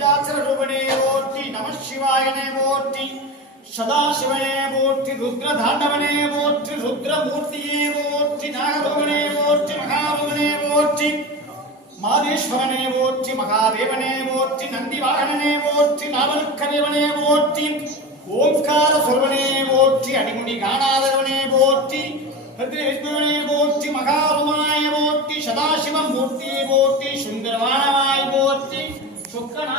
பஞ்சாட்சர ரூபனே போற்றி நம சிவாயனே போற்றி சதாசிவனே போற்றி ருத்ர தாண்டவனே போற்றி ருத்ரமூர்த்தியே போற்றி நாகரூபனே போற்றி மகாரூபனே போற்றி மாதேஸ்வரனே போற்றி மகாதேவனே போற்றி நந்தி வாகனனே போற்றி நாவல்கதேவனே போற்றி ஓம்கார சொல்வனே போற்றி அடிமுடி காணாதவனே போற்றி ருத்ரேஸ்வரனே போற்றி மகாருமாய போற்றி சதாசிவ மூர்த்தியை போற்றி சுந்தரவானவாய் போற்றி சுக்கனா